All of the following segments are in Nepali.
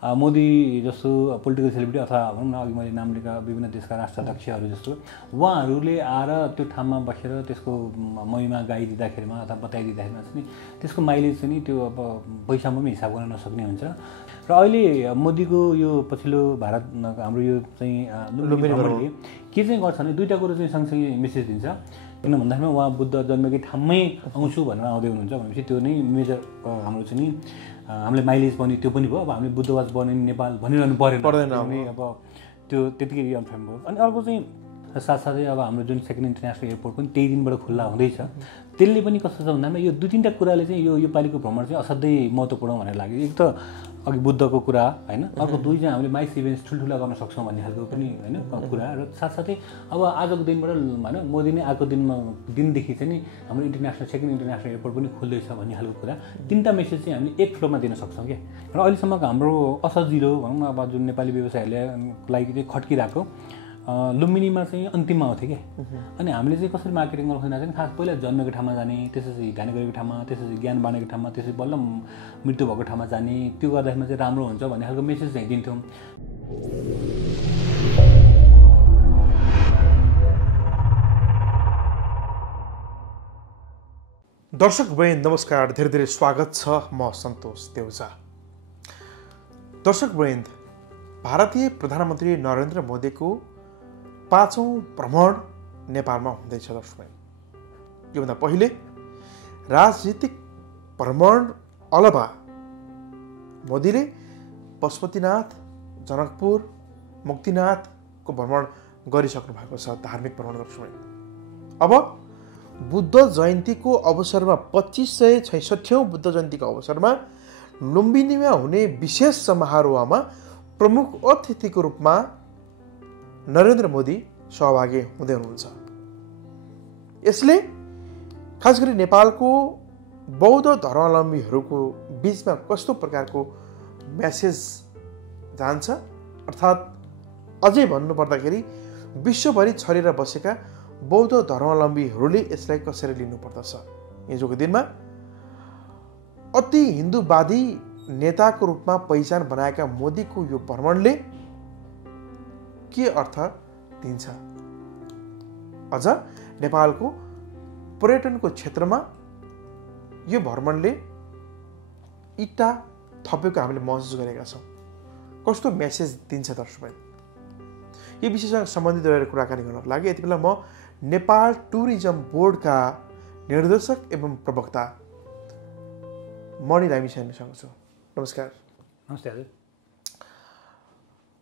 मोदी जस्तो पोलिटिकल सेलिब्रिटी अथवा भनौँ न अघि मैले नाम लिएका विभिन्न देशका राष्ट्राध्यक्षहरू जस्तो उहाँहरूले आएर त्यो ठाउँमा बसेर त्यसको महिमा गाइदिँदाखेरिमा अथवा बताइदिँदाखेरिमा चाहिँ त्यसको माइलेज चाहिँ त्यो अब पैसामा पनि हिसाब गर्न नसक्ने हुन्छ। र अहिले मोदीको यो पछिल्लो भारत हाम्रो यो चाहिँ लुम्बिनी के चाहिँ गर्छ भने दुईवटा कुरो चाहिँ सँगसँगै मेसेज दिन्छ। किन भन्दाखेरि उहाँ बुद्ध जन्मेकै ठाउँमै आउँछु भनेर आउँदै हुनुहुन्छ भनेपछि त्यो नै मेजर हाम्रो चाहिँ नि हामीले माइलेज पनि त्यो पनि भयो। अब हामीले बुद्धवास बन्यो नेपाल भनिरहनु पर्दैन अब त्यो त्यतिकै अनफेम भयो। अनि अर्को चाहिँ साथसाथै अब हाम्रो जुन सेकेन्ड इन्टरनेसनल एयरपोर्ट पनि त्यही दिनबाट खुल्ला हुँदैछ। त्यसले पनि कस्तो छ भन्दामा यो दुई तिनवटा कुराले चाहिँ यो पालिको भ्रमण चाहिँ असाध्यै महत्त्वपूर्ण भनेर लाग्यो। एक त अघि बुद्धको कुरा होइन, अर्को दुई चाहिँ हामीले माइस इभेन्ट्स ठुल्ठुला गर्न सक्छौँ भन्ने खालको पनि होइन कुरा। र साथसाथै अब आजको दिनबाट होइन मोदी नै आएको दिनदेखि चाहिँ नि हाम्रो सेकेन्ड इन्टरनेसनल एयरपोर्ट पनि खुल्दैछ भन्ने खालको कुरा। तिनवटा मेसेज चाहिँ हामीले एक फ्लोमा दिन सक्छौँ क्या। र अहिलेसम्मको हाम्रो असजिलो भनौँ न अब जुन नेपाली व्यवसायहरूले लागि चाहिँ खड्किरहेको लुम्बिनीमा चाहिँ अन्तिममा आउँथ्यो क्या। अनि हामीले चाहिँ कसरी मार्केटिङ गर्नु खोज्दा चाहिँ खास पहिला जन्मेको ठाउँमा जाने, त्यसपछि ध्यान गरेको ठाउँमा, त्यसपछि ज्ञान बाँडेको ठाउँमा, त्यसपछि बल्ल मृत्यु भएको ठाउँमा जाने, त्यो गर्दाखेरिमा चाहिँ राम्रो हुन्छ भन्ने खालको मेसेज चाहिँ दिन्थ्यौँ। दर्शकवृन्द नमस्कार, धेरै धेरै स्वागत छ। म सन्तोष देउजा। दर्शकवृन्द, भारतीय प्रधानमन्त्री नरेन्द्र मोदीको 5औं भ्रमण नेपालमा हुँदैछ। दर्शकवृन्द, योभन्दा पहिले राजनीतिक भ्रमण अलावा मोदीले पशुपतिनाथ, जनकपुर, मुक्तिनाथको भ्रमण गरिसक्नु भएको छ, धार्मिक भ्रमण। दर्शकवृन्द, अब बुद्ध जयन्तीको अवसरमा 2566औं बुद्ध जयन्तीको अवसरमा लुम्बिनीमा हुने विशेष समारोहमा प्रमुख अतिथिको रूपमा नरेन्द्र मोदी सहभागी हुँदै हुनुहुन्छ। यसले खास गरी नेपालको बौद्ध धर्मावलम्बीहरूको बीचमा कस्तो प्रकारको मेसेज जान्छ, अर्थात् अझै भन्नुपर्दाखेरि विश्वभरि छरेर बसेका बौद्ध धर्मावलम्बीहरूले यसलाई कसरी लिनुपर्दछ। हिजोको दिनमा अति हिन्दूवादी नेताको रूपमा पहिचान बनाएका मोदीको यो भ्रमणले के अर्थ दिन्छ? अझ नेपालको पर्यटनको क्षेत्रमा यो भ्रमणले इट्टा थपेको हामीले महसुस गरेका छौँ। कस्तो मेसेज दिन्छ दर्शकभाइ? यो विषयसँग सम्बन्धित रहेर कुराकानी गर्नको लागि यति बेला म नेपाल टुरिज्म बोर्डका निर्देशक एवं प्रवक्ता मणि लामिछानेसँग छु। नमस्कार। नमस्ते हजुर।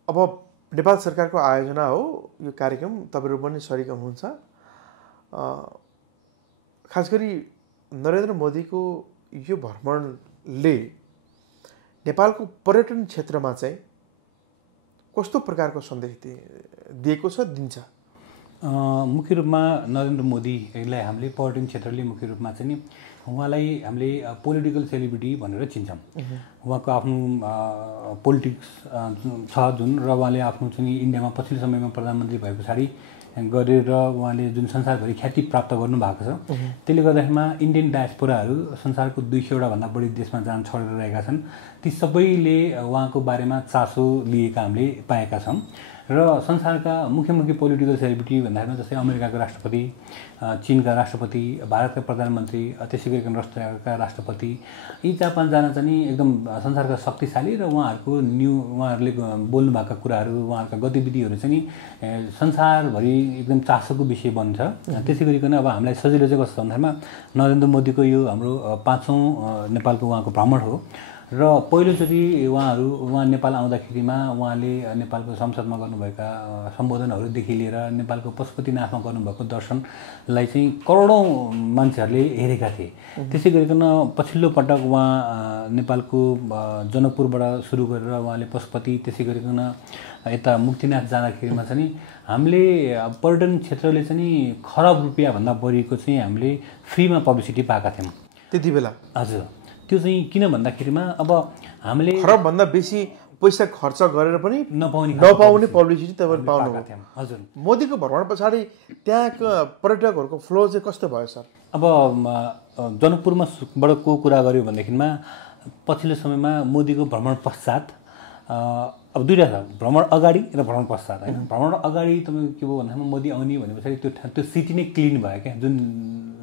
अब नेपाल सरकारको आयोजना हो यो कार्यक्रम, तपाईँहरू पनि सरिक हुनुहुन्छ। खास गरी नरेन्द्र मोदीको यो भ्रमणले नेपालको पर्यटन क्षेत्रमा चाहिँ कस्तो प्रकारको सन्देश दिएको छ, दिन्छ? मुख्य रूपमा नरेन्द्र मोदीलाई हामीले पर्यटन क्षेत्रले मुख्य रूपमा चाहिँ नि उहाँलाई हामीले पोलिटिकल सेलिब्रिटी भनेर चिन्छौँ। उहाँको आफ्नो पोलिटिक्स छ जुन, र उहाँले आफ्नो चाहिँ इन्डियामा पछिल्लो समयमा प्रधानमन्त्री भए पछाडि गरेर उहाँले जुन संसारभरि ख्याति प्राप्त गर्नुभएको छ, त्यसले गर्दाखेरिमा इन्डियन डायस्पोराहरू संसारको 200 भन्दा बढी देशमा जान छोडेर रहेका छन्। ती सबैले उहाँको बारेमा चासो लिएका हामीले पाएका छौँ। र संसारका मुख्य पोलिटिकल सेलिब्रिटी भन्दाखेरि जस्तै अमेरिकाको राष्ट्रपति, चीनका राष्ट्रपति, भारतका प्रधानमन्त्री, त्यसै गरी रसियाका राष्ट्रपति, यी 4-5 जना चाहिँ एकदम संसारका शक्तिशाली र उहाँहरूले बोल्नु भएका कुराहरू, उहाँहरूका गतिविधिहरू चाहिँ संसारभरि एकदम चासोको विषय बन्छ। त्यसै गरिकन अब हामीलाई सजिलो चाहिँ कस्तो भन्दाखेरिमा नरेन्द्र मोदीको यो हाम्रो 5औं नेपालको उहाँको भ्रमण हो। र पहिलोचोटि उहाँ नेपाल आउँदाखेरिमा उहाँले नेपालको संसदमा गर्नुभएका सम्बोधनहरूदेखि लिएर नेपालको पशुपतिनाथमा गर्नुभएको दर्शनलाई चाहिँ करोडौँ मान्छेहरूले हेरेका थिए। त्यसै गरिकन पछिल्लो पटक उहाँ नेपालको जनकपुरबाट सुरु गरेर उहाँले पशुपति, त्यसै गरिकन यता मुक्तिनाथ जाँदाखेरिमा चाहिँ हामीले पर्यटन क्षेत्रले चाहिँ खरब रुपियाँभन्दा बढीको चाहिँ हामीले फ्रीमा पब्लिसिटी पाएका थियौँ त्यति बेला। हजुर, त्यो चाहिँ किन भन्दाखेरिमा अब हामीले खरबभन्दा बेसी पैसा खर्च गरेर पनि नपाउने पब्लिसिटी तपाईँले पाउनुभएको थियो। हजुर, मोदीको भ्रमण पछाडि त्यहाँको पर्यटकहरूको फ्लो चाहिँ कस्तो भयो सर? अब जनकपुरमा को कुरा गर्यो भन्दाखेरिमा पछिल्लो समयमा मोदीको भ्रमण पश्चात अब दुईवटा छ, भ्रमण अगाडि र भ्रमण पश्चात होइन। भ्रमण अगाडि तपाईँको के भयो भन्दाखेरि मोदी आउने भने पछाडि त्यो सिटी नै क्लिन भयो क्या,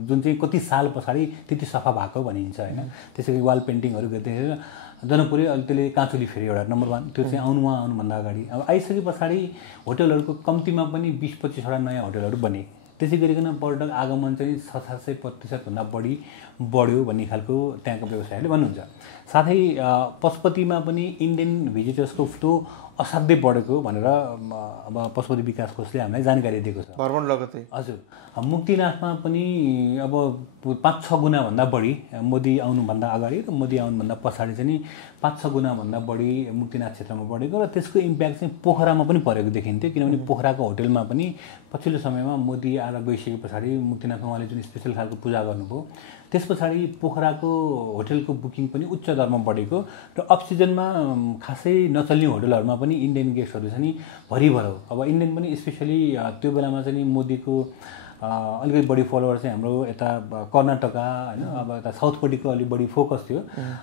जुन चाहिँ कति साल पछाडि त्यति सफा भएको भनिन्छ होइन। त्यसै गरी वाल पेन्टिङहरू गर्दाखेरि जनकपुरै अहिले त्यसले काँचुली फेरि एउटा नम्बर 1 त्यो चाहिँ आउनुभन्दा अगाडि। अब आइसके पछाडि होटलहरूको कम्तीमा पनि 20-25वटा नयाँ होटलहरू बने। त्यसै गरिकन पर्यटक आगमन चाहिँ 700% बढी बढ्यो भन्ने खालको त्यहाँको व्यवसायले भन्नुहुन्छ। साथै पशुपतिमा पनि इन्डियन भिजिटर्सको फ्लो असाध्यै बढेको भनेर अब पशुपति विकास कोषले हामीलाई जानकारी दिएको छ। भ्रमण लगतै हजुर। मुक्तिनाथमा पनि अब 5-6 गुणाभन्दा बढी मोदी आउनुभन्दा अगाडि र मोदी आउनुभन्दा पछाडि चाहिँ 5-6 गुणाभन्दा बढी मुक्तिनाथ क्षेत्रमा बढेको र त्यसको इम्प्याक्ट चाहिँ पोखरामा पनि परेको देखिन्थ्यो। किनभने पोखराको होटलमा पनि पछिल्लो समयमा मोदी आएर गइसके पछाडि मुक्तिनाथमा उहाँले जुन स्पेसल खालको पूजा गर्नुभयो त्यस पछाडि पोखराको होटलको बुकिङ पनि उच्च दरमा बढेको र अफ सिजनमा खासै नचल्ने होटलहरूमा पनि इन्डियन गेस्टहरू चाहिँ भरिभर हो। अब इन्डियन पनि स्पेसली त्यो बेलामा चाहिँ मोदीको अलिकति बढी फलोवर चाहिँ हाम्रो यता कर्नाटका होइन, अब यता साउथपट्टिको अलिक बढी फोकस थियो।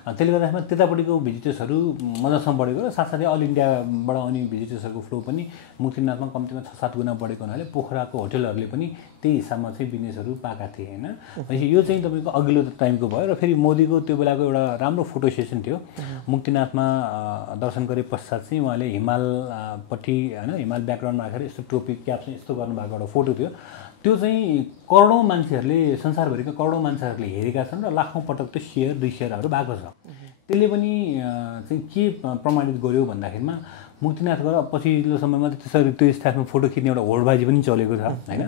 त्यसले गर्दाखेरि त्यतापट्टिको भिजिटर्सहरू मजासँग बढेको र साथसाथै अल इन्डियाबाट आउने भिजिटर्सहरूको फ्लो पनि मुक्तिनाथमा कम्तीमा 6-7 गुणा बढेको हुनाले पोखराको होटलहरूले पनि त्यही हिसाबमा चाहिँ बिजनेसहरू पाएका थिए होइन। यो चाहिँ तपाईँको अघिल्लो टाइमको भयो र फेरि मोदीको त्यो बेलाको एउटा राम्रो फोटो सेसन थियो। मुक्तिनाथमा दर्शन गरे पश्चात चाहिँ उहाँले हिमालपट्टि होइन, हिमाल ब्याकग्राउन्डमा राखेर यस्तो टोपी क्याप चाहिँ यस्तो गर्नुभएको एउटा फोटो थियो। त्यो चाहिँ करोडौँ मान्छेहरूले, संसारभरिका करोडौँ मान्छेहरूले हेरेका छन् र लाखौँ पटक त्यो सेयर 2 सेयरहरू भएको छ। त्यसले पनि चाहिँ के प्रमाणित गर्यो भन्दाखेरिमा मुक्तिनाथ गएर पछिल्लो समयमा त्यसरी त्यो स्टाफमा फोटो खिच्ने एउटा होडबाजी पनि चलेको छ होइन।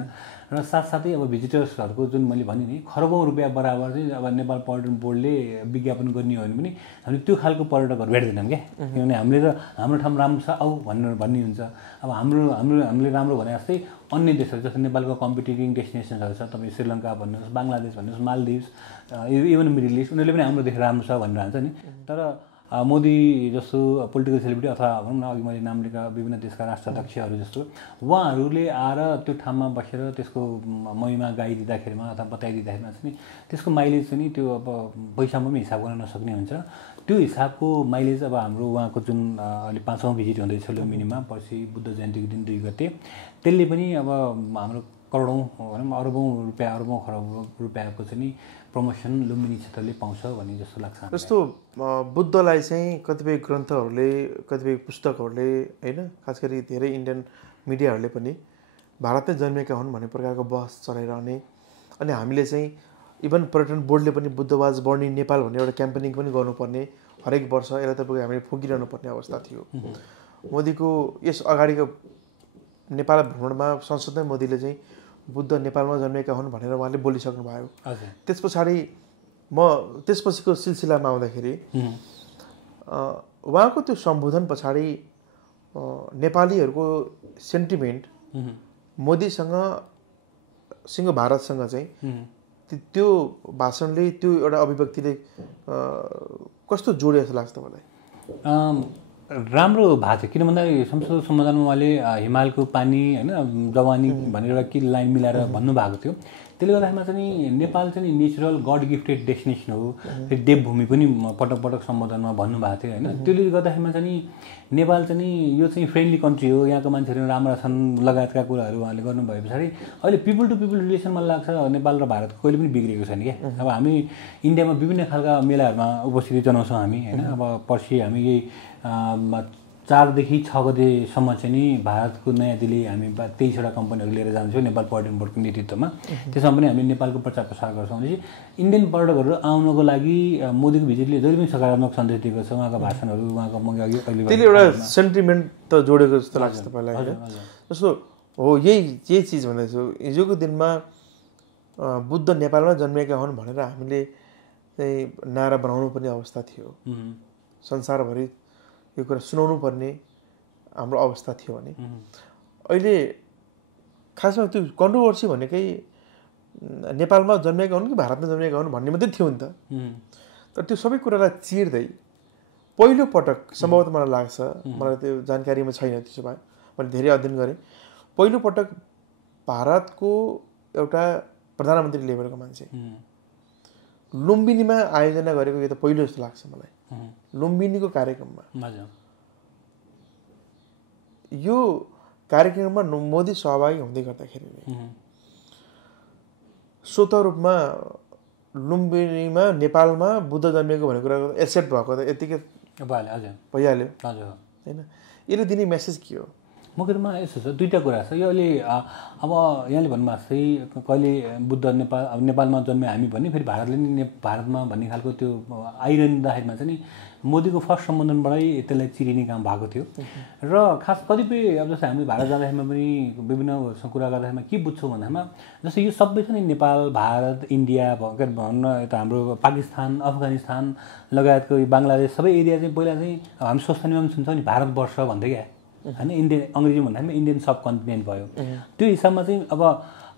र साथसाथै अब भिजिटर्सहरूको जुन मैले भने नि खरबौँ रुपियाँ बराबर चाहिँ अब नेपाल पर्यटन बोर्डले विज्ञापन गर्ने हो भने पनि हामीले त्यो खालको पर्यटकहरू भेट्दैनौँ क्या। किनभने हामीले त हाम्रो ठाउँ राम्रो छ आऊ भन्ने हुन्छ। अब हामीले राम्रो भने जस्तै अन्य देशहरू जस्तै नेपालको कम्पिटिटिङ डेस्टिनेसन्सहरू छ, तपाईँ श्रीलङ्का भन्नुहोस्, बङ्गलादेश भन्नुहोस्, मालदिभ्स, इभन मिडल इस्ट, उनीहरूले पनि हाम्रो देश राम्रो छ भनेर भन्छ नि। तर मोदी जस्तो पोलिटिकल सेलिब्रिटी अथवा भनौँ न अघि मैले नाम लिएका विभिन्न देशका राष्ट्राध्यक्षहरू जस्तो उहाँहरूले आएर त्यो ठाउँमा बसेर त्यसको महिमा गाइदिँदाखेरिमा अथवा बताइदिँदाखेरिमा चाहिँ त्यसको माइलेज चाहिँ त्यो अब पैसामा पनि हिसाब गर्न नसक्ने हुन्छ। त्यो हिसाबको माइलेज अब हाम्रो उहाँको जुन अहिले 5औँ भिजिट हुँदैछ लुम्बिनीमा पर्सि बुद्ध जयन्तीको दिन 2 गते, त्यसले पनि अब हाम्रो करोडौँ भनौँ अरबौँ रुपियाँ अरबौँ खरब रुपियाँको चाहिँ प्रमोसन लुम्बिनी क्षेत्रले पाउँछ भन्ने जस्तो लाग्छ। जस्तो बुद्धलाई चाहिँ कतिपय ग्रन्थहरूले, कतिपय पुस्तकहरूले होइन, खास गरी धेरै इन्डियन मिडियाहरूले पनि भारतमै जन्मेका हुन् भन्ने प्रकारको बहस चलाइरहने, अनि हामीले चाहिँ इभन पर्यटन बोर्डले पनि बुद्धवाज बर्न इन नेपाल भन्ने एउटा क्याम्पेनिङ पनि गर्नुपर्ने, हरेक वर्ष यसलाई तपाईँको हामीले फुकिरहनु पर्ने अवस्था थियो। मोदीको यस अगाडिको नेपाल भ्रमणमा संसदमै मोदीले चाहिँ बुद्ध नेपालमा जन्मेका हुन् भनेर उहाँले बोलिसक्नु भयो। त्यस पछाडि त्यसपछिको सिलसिलामा आउँदाखेरि उहाँको त्यो सम्बोधन पछाडि नेपालीहरूको सेन्टिमेन्ट मोदीसँग भारतसँग चाहिँ त्यो भाषणले, त्यो एउटा अभिव्यक्तिले कस्तो जोड्यो जस्तो लाग्छ तपाईँलाई? राम्रो भएको थियो। किन भन्दाखेरि संसद सम्मेलनमा उहाँले हिमालको पानी होइन जवानी भनेर एउटा के लाइन मिलाएर भन्नुभएको थियो। त्यसले गर्दाखेरिमा चाहिँ नेपाल चाहिँ नेचुरल गड गिफ्टेड डेस्टिनेसन हो, फेरि देवभूमि पनि पटक पटक सम्बोधनमा भन्नुभएको थियो होइन। त्यसले गर्दाखेरिमा चाहिँ नेपाल चाहिँ यो चाहिँ फ्रेन्डली कन्ट्री हो, यहाँको मान्छेहरू राम्रा छन् लगायतका कुराहरू उहाँले गर्नुभए पछाडि अहिले पिपल टु पिपल रिलेसन मलाई लाग्छ नेपाल र भारतको कहिले पनि बिग्रेको छैन क्या। अब हामी इन्डियामा विभिन्न खालका मेलाहरूमा उपस्थिति जनाउँछौँ हामी होइन। अब पर्सि हामी यही 4 देखि 6 गतेसम्म चाहिँ नि भारतको नयाँ दिल्ली हामी 23वटा कम्पनीहरू लिएर जान्छौँ नेपाल पर्यटन बोर्डको नेतृत्वमा। त्यसमा पनि हामीले नेपालको प्रचार प्रसार गर्छौँ। भनेपछि इन्डियन पर्यटकहरू आउनको लागि मोदीको भिजिटले जहिले पनि सकारात्मक सन्देश दिएको छ। उहाँको भाषणहरू, उहाँको त्यसले एउटा सेन्टिमेन्ट त जोडेको जस्तो लाग्छ तपाईँलाई? जस्तो हो यही चिज भन्दैछु। हिजोको दिनमा बुद्ध नेपालमा जन्मेका हुन् भनेर हामीले चाहिँ नारा बनाउनु पर्ने अवस्था थियो, संसारभरि यो कुरा सुनाउनु पर्ने हाम्रो अवस्था थियो भने अहिले खासमा त्यो कन्ट्रोभर्सी भनेकै नेपालमा जन्मेका हुन् कि भारतमा जन्मेका हुन् भन्ने मात्रै थियो नि त। तर त्यो सबै कुरालाई चिर्दै पहिलो पटक सम्भवतः मलाई लाग्छ, मलाई त्यो जानकारीमा छैन, त्यसो भए मैले धेरै अध्ययन गरेँ, पहिलो पटक भारतको एउटा प्रधानमन्त्री लेभलको मान्छे लुम्बिनीमा आयोजना गरेको यो त पहिलो जस्तो लाग्छ मलाई। लुम्बिनीको कार्यक्रममा यो कार्यक्रममा मोदी सहभागी हुँदै गर्दाखेरि स्वत रूपमा लुम्बिनीमा नेपालमा बुद्ध जन्मेको भन्ने कुरा एक्सेप्ट भएको त यतिकै भइहाल्यो होइन। यसले दिने मेसेज के हो? मुख्यमा यस्तो छ, दुईवटा कुरा छ। यो अहिले अब यहाँले भन्नुभएको चाहिँ कहिले बुद्ध नेपालमा जन्मे हामी भन्ने, फेरि भारतले नि भारतमा भन्ने खालको त्यो आइरहँदाखेरिमा चाहिँ नि मोदीको फर्स्ट सम्बोधनबाटै त्यसलाई चिरिने काम भएको थियो। र खास कतिपय अब जस्तै हामीले भारत जाँदाखेरिमा पनि विभिन्न कुरा गर्दाखेरिमा के बुझ्छौँ भन्दामा जस्तै यो सबै छ नि नेपाल, भारत, इन्डिया भन्न यता हाम्रो पाकिस्तान, अफगानिस्तान लगायतको बङ्गलादेश सबै एरिया चाहिँ पहिला चाहिँ हामी सोच्थ्यौँ पनि सुन्छौँ नि भारतवर्ष भन्दै क्या होइन। इन्डियन अङ्ग्रेजीमा भन्दाखेरि इन्डियन सब कन्टिनेन्ट भयो। त्यो हिसाबमा चाहिँ अब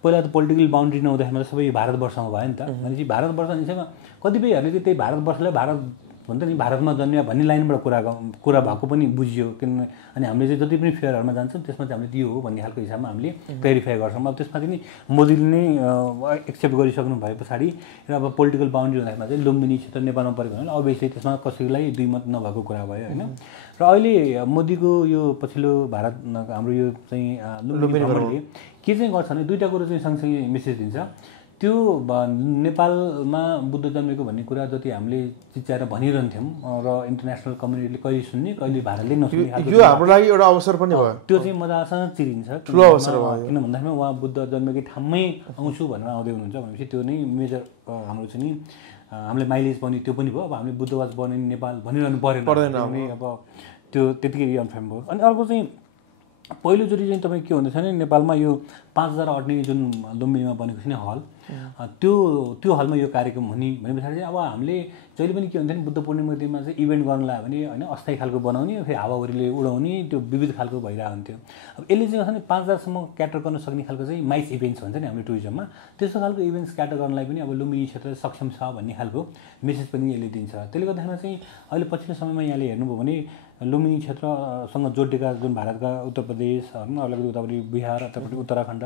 पहिला त पोलिटिकल बााउन्ड्री नहुँदाखेरिमा त सबै भारतवर्षमा भयो नि त। भनेपछि भारतवर्ष हिसाबमा कतिपयहरूले चाहिँ त्यही भारतवर्षलाई भारत भन्छ नि भारतमा जन्मिया भन्ने लाइनबाट कुरा भएको पनि बुझियो। किनभने अनि हामीले चाहिँ जति पनि फेयरहरूमा जान्छौँ त्यसमा चाहिँ हामीले त्यो हो भन्ने खालको हिसाबमा हामीले क्लेरिफाई गर्छौँ। अब त्यसमा चाहिँ मोदीले नै एक्सेप्ट गरिसक्नु भए पछाडि र अब पोलिटिकल बााउन्ड्री हुँदाखेरिमा चाहिँ लुम्बिनी क्षेत्र नेपालमा परेको भने अभियसली त्यसमा कसैलाई दुई मत नभएको कुरा भयो होइन। र अहिले मोदीको यो पछिल्लो भारत हाम्रो यो चाहिँ लुम्बिनी भ्रमणले के चाहिँ गर्छ भने दुईवटा कुरो चाहिँ सँगसँगै मेसेज दिन्छ। त्यो नेपालमा बुद्ध जन्मेको भन्ने कुरा जति हामीले चिच्याएर भनिरहन्थ्यौँ र इन्टरनेसनल कम्युनिटीले कहिले सुन्ने कहिले भारतले नसुन्ने, यो हाम्रो लागि एउटा अवसर पनि भयो। त्यो चाहिँ मजासँग चिरिन्छ, ठुलो अवसर भयो। किन भन्दाखेरि उहाँ बुद्ध जन्मेकै ठाउँमै आउँछु भनेर आउँदै हुनुहुन्छ भनेपछि त्यो नै मेजर हाम्रो चाहिँ नि हामीले माइलेज पनि त्यो पनि भयो। अब हामीले बुद्धवास बन्ने नेपाल भनिरहनु पर्दैन अब त्यो त्यतिकै अनफाइम भयो। अनि अर्को चाहिँ पहिलोचोटि चाहिँ तपाईँ के हुँदैछ भने नेपालमा यो 5000 अट्ने जुन लुम्बिनीमा बनेको छ नि हल, त्यो हलमा यो कार्यक्रम हुने भने पछाडि चाहिँ अब हामीले जहिले पनि के हुन्थ्यो नि बुद्ध पूर्णिमाको दिनमा चाहिँ इभेन्ट गर्न लाग्यो भने होइन अस्थायी खालको बनाउने, फेरि हावाहुरीले उडाउने, त्यो विविध खालको भइरहेको हुन्थ्यो। अब यसले चाहिँ नि 5000सम्म क्याटर गर्न सक्ने खालको चाहिँ माइस इभेन्ट्स भन्छ नि हाम्रो टुरिज्ममा, त्यस्तो खालको इभेन्ट्स क्याटर गर्नलाई पनि अब लुम्बिनी क्षेत्र सक्षम छ भन्ने खालको मेसेज पनि यसले दिन्छ। त्यसले गर्दाखेरि चाहिँ अहिले पछिल्लो समयमा यहाँले हेर्नुभयो भने लुम्बिनी क्षेत्रसँग जोडिएका जुन भारतका उत्तर प्रदेश होइन, अलिकति उतापट्टि बिहार, उतापट्टि उत्तराखण्ड,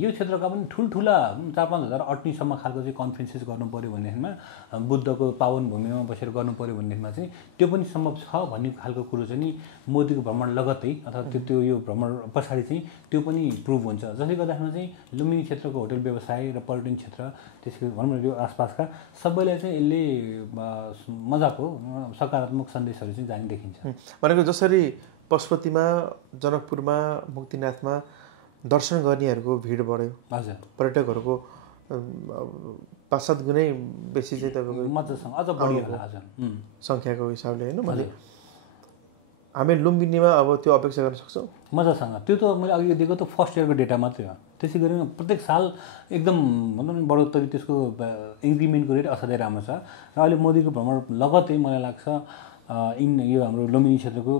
यो क्षेत्रका पनि ठुल्ठुला 4-5 हजार अट्नीसम्म खालको चाहिँ कन्फरेन्सेस गर्नु पऱ्यो भनेदेखिमा बुद्धको पावन भूमिमा बसेर गर्नु पऱ्यो भनेदेखिमा चाहिँ त्यो पनि सम्भव छ भन्ने खालको कुरो चाहिँ नि मोदीको भ्रमण लगत्तै अथवा त्यो यो भ्रमण पछाडि चाहिँ त्यो पनि प्रुभ हुन्छ। जसले गर्दाखेरि चाहिँ लुम्बिनी क्षेत्रको होटल व्यवसाय र पर्यटन क्षेत्र त्यसको भनौँ न यो आसपासका सबैलाई चाहिँ यसले मजाको सकारात्मक सन्देशहरू चाहिँ जाने देखिन्छ। भनेको जसरी पशुपतिमा, जनकपुरमा, मुक्तिनाथमा दर्शन गर्नेहरूको भिड बढ्यो, हजुर, पर्यटकहरूको 5-7 गुणै बेसी चाहिँ तपाईँको मजासँग अझ बढी होला हजुर सङ्ख्याको हिसाबले होइन। मैले हामी लुम्बिनीमा अब त्यो अपेक्षा गर्न सक्छौँ मजासँग। त्यो त मैले अघि दिएको त फर्स्ट इयरको डेटा मात्रै हो। त्यसै गरी प्रत्येक साल एकदम भनौँ न बढोत्तरी त्यसको इन्क्रिमेन्टको रेट असाध्यै राम्रो छ। र अहिले मोदीको भ्रमण लगत्तै मलाई लाग्छ यो हाम्रो लुम्बिनी क्षेत्रको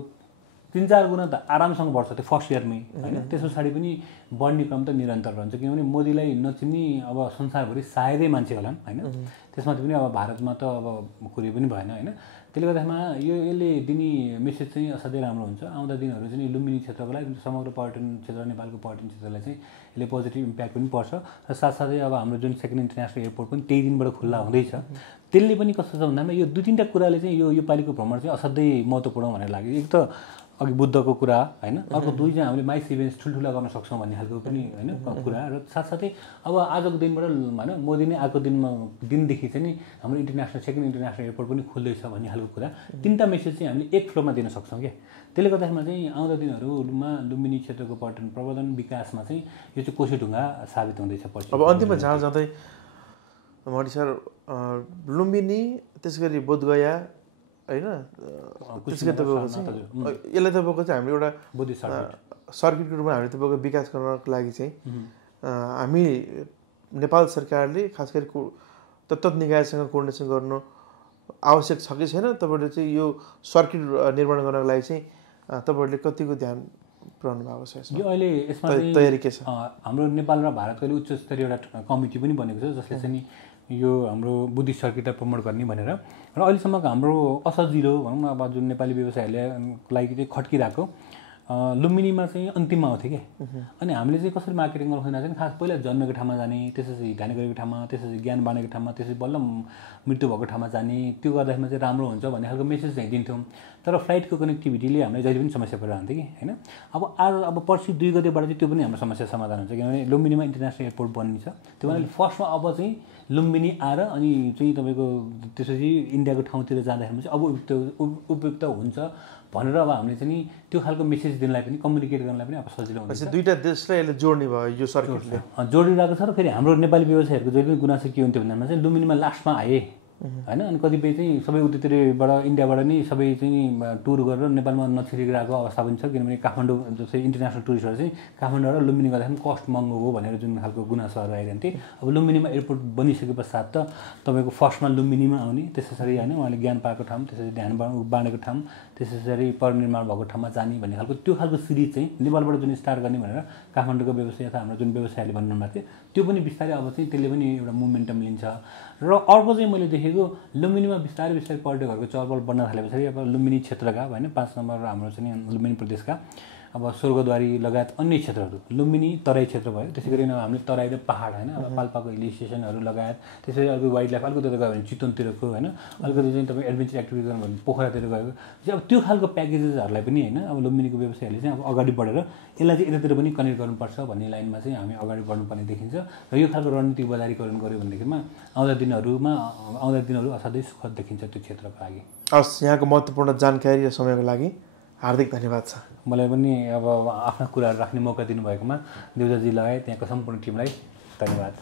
3-4 गुणा त आरामसँग बढ्छ त्यो फर्स्ट इयरमै होइन। त्यस पछाडि पनि बढ्ने क्रम त निरन्तर रहन्छ, किनभने मोदीलाई नचिन्ने अब संसारभरि सायदै मान्छे होलान् होइन। त्यसमा पनि अब भारतमा त अब कुरै पनि भएन होइन। त्यसले गर्दामा यसले दिने मेसेज चाहिँ असाध्यै राम्रो हुन्छ। आउँदा दिनहरू चाहिँ लुम्बिनी क्षेत्रको लागि समग्र पर्यटन क्षेत्र, नेपालको पर्यटन क्षेत्रलाई चाहिँ यसले पोजिटिभ इम्प्याक्ट पनि पर्छ। र साथसाथै अब हाम्रो जुन सेकेन्ड इन्टरनेसनल एयरपोर्ट पनि त्यही दिनबाट खुल्ला हुँदैछ। त्यसले पनि कस्तो छ भन्दामा यो 2-3टा कुराले चाहिँ यो पालिको भ्रमण चाहिँ असाध्यै महत्त्वपूर्ण भनेर लाग्यो। एक त अघि बुद्धको कुरा होइन, अर्को दुई चाहिँ हामीले माइस इभेन्ट्स ठुल्ठुला गर्न सक्छौँ भन्ने खालको पनि होइन कुरा। र साथसाथै अब आजको दिनबाट होइन मोदी नै आएको दिनदेखि चाहिँ नि हाम्रो सेकेन्ड इन्टरनेसनल एयरपोर्ट पनि खुल्दैछ भन्ने खालको कुरा, 3टा मेसेज चाहिँ हामीले एक फ्लोमा दिन सक्छौँ क्या। त्यसले गर्दाखेरिमा चाहिँ आउँदा दिनहरूमा लुम्बिनी क्षेत्रको पर्यटन प्रवर्धन विकासमा चाहिँ यो चाहिँ कोसीढुङ्गा साबित हुँदैछ पछि। अब अन्तिममा जहाँ जाँदै मणि सर लुम्बिनी त्यसै गरी बोधगया होइन, त्यसै गरी तपाईँको चाहिँ यसलाई तपाईँको चाहिँ हामीले एउटा बुद्धिस्ट सर्किटको रूपमा हामीले तपाईँको विकास गर्नको लागि चाहिँ हामी नेपाल सरकारले खास गरी तत्त्व निकायसँग कोर्डिनेसन गर्नु आवश्यक छ कि छैन? तपाईँहरूले चाहिँ यो सर्किट निर्माण गर्नको लागि चाहिँ तपाईँहरूले कतिको ध्यान पुर्याउनु भएको छ? यो अहिले यसमा तयारी के छ? हाम्रो नेपाल र भारतको उच्च स्तरीय एउटा कमिटी पनि बनेको छ जसले चाहिँ यो हाम्रो बुद्धिस्ट सर्किटलाई प्रमोट गर्ने भनेर। र अहिलेसम्मको हाम्रो असजिलो भनौँ न अब जुन नेपाली व्यवसायहरूले लागि चाहिँ खड्किरहेको लुम्बिनीमा चाहिँ अन्तिममा आउँथ्यो क्या। अनि हामीले चाहिँ कसरी मार्केटिङ गर्नु खोज्दा चाहिँ खास पहिला जन्मेको ठाउँमा जाने, त्यसपछि ध्यान गरेको ठाउँमा, त्यसपछि ज्ञान बाँडेको ठाउँमा, त्यसपछि बल्ल मृत्यु भएको ठाउँमा जाने, त्यो गर्दाखेरिमा चाहिँ राम्रो हुन्छ भन्ने खालको मेसेज चाहिँ दिन्थ्यौँ। तर फ्लाइटको कनेक्टिभिटीले हामीलाई जहिले पनि समस्या परिरहन्थ्यो कि होइन। अब पर्सि 2 गतेबाट चाहिँ त्यो पनि हाम्रो समस्या समाधान हुन्छ, किनभने लुम्बिनीमा इन्टरनेसनल एयरपोर्ट बनिन्छ। त्यो भएर फर्स्टमा अब चाहिँ लुम्बिनी आएर अनि चाहिँ तपाईँको त्यसपछि इन्डियाको ठाउँतिर जाँदाखेरि चाहिँ अब उपयुक्त हुन्छ भनेर अब हामीले चाहिँ त्यो खालको मेसेज दिनलाई पनि, कम्युनिकेट गर्नलाई पनि अब सजिलो हुन्छ। दुईटा देशलाई यसले जोड्ने भयो यो सर्किटले, जोडिरहेको छ। र फेरि हाम्रो नेपाली व्यवसायहरूको जहिले पनि गुनासो के हुन्थ्यो भन्दामा चाहिँ लुम्बिनीमा लास्टमा आए होइन। अनि कतिपय चाहिँ सबै उतिरबाट इन्डियाबाट नै सबै चाहिँ टुर गरेर नेपालमा नछिरिरहेको अवस्था पनि छ, किनभने काठमाडौँ जस्तै इन्टरनेसनल टुरिस्टहरू चाहिँ काठमाडौँबाट लुम्बिनी गर्दाखेरि कस्ट महँगो हो भनेर जुन खालको गुनासोहरू आइरहन्थे। अब लुम्बिनीमा एयरपोर्ट बनिसके पश्चात त तपाईँको फर्स्टमा लुम्बिनीमा आउने, त्यसरी होइन उहाँले ज्ञान पाएको ठाउँ, त्यसरी ध्यान बाँडेको ठाउँ, त्यसरी परिनिर्माण भएको ठाउँमा जाने भन्ने खालको त्यो खालको सिरिज चाहिँ नेपालबाट जुन स्टार्ट गर्ने भनेर काठमाडौँको व्यवसाय अथवा हाम्रो जुन व्यवसायले भन्नु भएको थियो त्यो पनि बिस्तारै अब चाहिँ त्यसले पनि एउटा मुभमेन्टम लिन्छ। र अर्को चाहिँ मैले देखेको लुम्बिनीमा बिस्तारै पर्यटकहरूको चहलपहल बढ्न थालेपछि अब लुम्बिनी क्षेत्रका होइन 5 नम्बर हाम्रो चाहिँ लुम्बिनी प्रदेशका अब स्वर्गद्वारी लगायत अन्य क्षेत्रहरू, लुम्बिनी तराई क्षेत्र भयो, त्यसै गरी हामीले तराई र पहाड होइन, अब पाल्पाको हिल स्टेसनहरू लगायत, त्यसरी अर्को वाइल्ड लाइफ अलिकति गयो भने चितवनतिरको होइन, अलिकति चाहिँ तपाईँ एडभेन्चर एक्टिभिटी गर्नु भने पोखरातिर गयो चाहिँ अब त्यो खालको प्याकेजेसहरूलाई पनि होइन अब लुम्बिनीको व्यवसायहरूले चाहिँ अब अगाडि बढेर यसलाई चाहिँ यतातिर पनि कनेक्ट गर्नुपर्छ भन्ने लाइनमा चाहिँ हामी अगाडि बढ्नुपर्ने देखिन्छ। र यो खालको रणनीतिक बजारीकरण गऱ्यो भनेदेखिमा आउँदा दिनहरू असाध्यै सुखद देखिन्छ त्यो क्षेत्रको लागि। हस्, यहाँको महत्त्वपूर्ण जानकारी र समयको लागि हार्दिक धन्यवाद छ। मलाई पनि अब आफ्ना कुराहरू राख्ने मौका दिनुभएकोमा देउजाजी लगायत त्यहाँको सम्पूर्ण टिमलाई धन्यवाद।